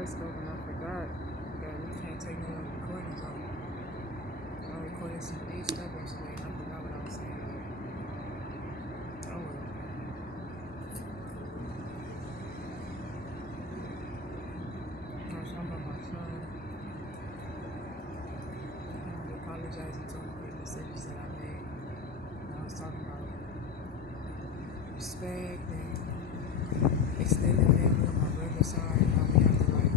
Periscope and I forgot that we can't take no recordings on. I recorded some of these stuff yesterday and I forgot what I was saying. Oh well. I was talking about my son. I was apologizing to him for the decisions that I made. And I was talking about respect and extended family on my brother's side and how we have to like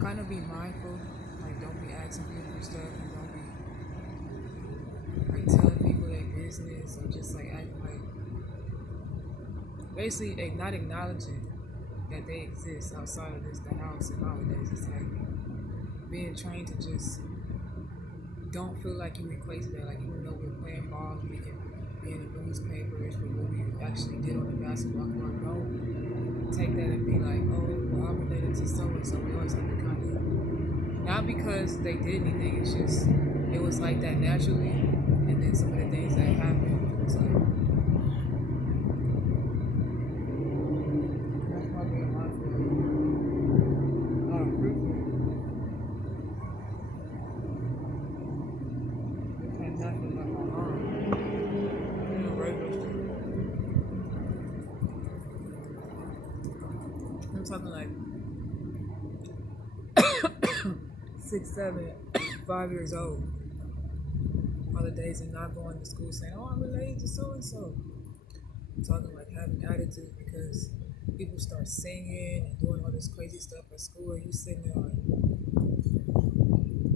kind of be mindful. Like don't be asking people for stuff and don't be like telling people their business or just like acting like basically not acknowledging that they exist outside of this the house and nowadays. It's like being trained to just don't feel like you equate to that. Like even though we're playing ball and we can be in the newspapers for what we actually did on the basketball court, don't take that and be like, oh, well, I'm related to so and so. We always have to kind of not because they did anything. It's just it was like that naturally, and then some of the things that happened. It's like that's probably a lot for improvement. It came naturally like my mom. You know, radio stuff. I'm talking like 6, 7, 5 years old. All the days and not going to school saying, oh, I'm related to so and so. I'm talking like having attitude because people start singing and doing all this crazy stuff at school and you sitting there like,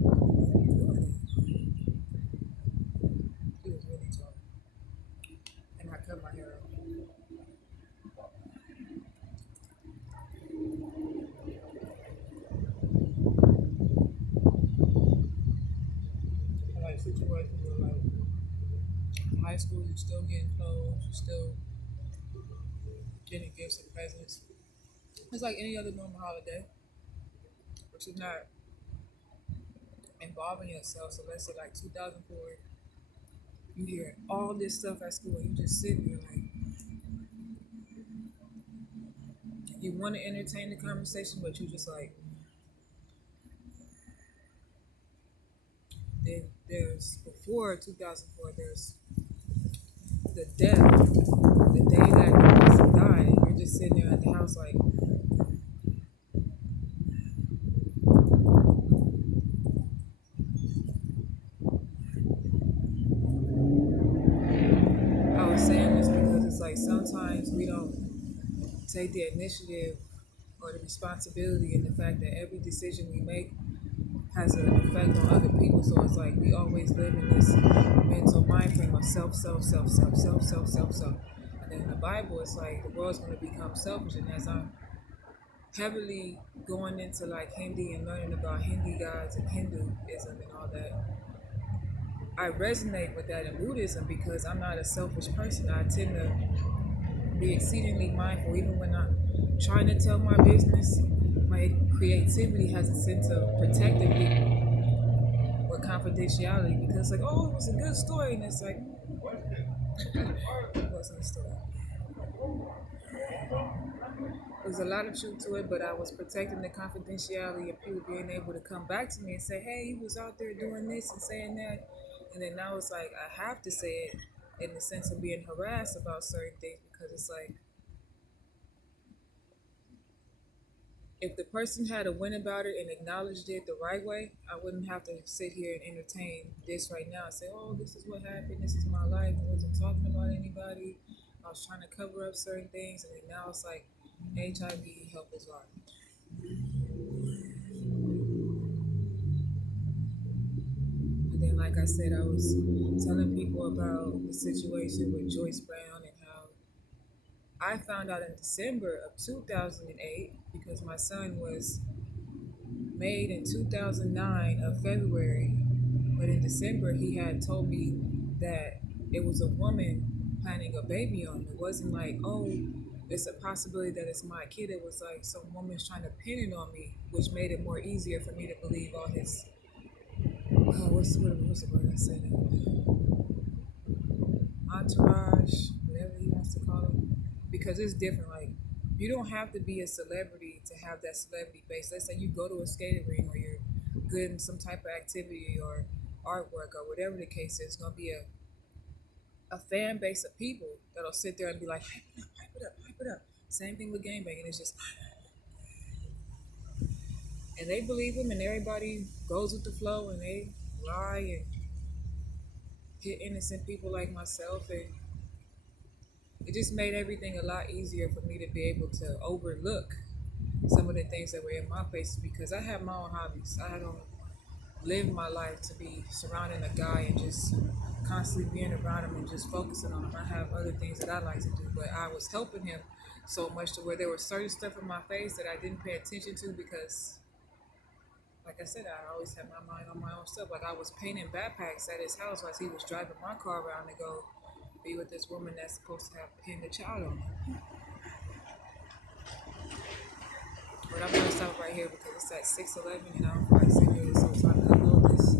why are you doing that? He was really tall. And I cut my hair off. And like situations where like in high school you're still getting clothes, you're still getting gifts and presents. It's like any other normal holiday, but you're not involving yourself. So let's say like 2004, you hear all this stuff at school and you just sitting there like you want to entertain the conversation, but you just like then there's before 2004, there's the death, the day that the person died, and you're just sitting there at the house like I was saying this because it's like sometimes we don't take the initiative or the responsibility in the fact that every decision we make has an effect on other people. So it's like we always live in this mental mind frame of self, self, self, self, self, self, self, self. And then in the Bible, it's like the world's going to become selfish. And as I'm heavily going into like Hindi and learning about Hindi gods and Hinduism and all that, I resonate with that in Buddhism because I'm not a selfish person. I tend to be exceedingly mindful, even when I'm trying to tell my business. My creativity has a sense of protecting people with confidentiality because, like, oh, it was a good story, and it's like, it wasn't a story. There's a lot of truth to it, but I was protecting the confidentiality of people being able to come back to me and say, hey, he was out there doing this and saying that. And then now it's like, I have to say it in the sense of being harassed about certain things because it's like, if the person had a win about it and acknowledged it the right way, I wouldn't have to sit here and entertain this right now and say, oh, this is what happened, this is my life, I wasn't talking about anybody, I was trying to cover up certain things, and then now it's like HIV help is hard. And then, like I said, I was telling people about the situation with Joyce Brown and how I found out in December of 2008 because my son was made in 2009 of February, but in December he had told me that it was a woman planning a baby on him. It wasn't like, oh, it's a possibility that it's my kid. It was like some woman's trying to pin it on me, which made it more easier for me to believe all his what's the word I said? Entourage, whatever he wants to call it, because it's different. Like you don't have to be a celebrity to have that celebrity base. Let's say you go to a skating ring or you're good in some type of activity or artwork or whatever the case is. It's gonna be a fan base of people that'll sit there and be like, hype it up, hype it up, hype it up. Same thing with gangbanging. It's just, and they believe them, and everybody goes with the flow, and they lie and hit innocent people like myself, and it just made everything a lot easier for me to be able to overlook some of the things that were in my face because I have my own hobbies. I don't live my life to be surrounding a guy and just constantly being around him and just focusing on him. I have other things that I like to do, but I was helping him so much to where there was certain stuff in my face that I didn't pay attention to because, like I said, I always had my mind on my own stuff. Like I was painting backpacks at his house while he was driving my car around to go be with this woman that's supposed to have pinned a child on her. But I'm gonna stop right here because it's at 6:11 and I don't feel like sitting here this whole time. I know this.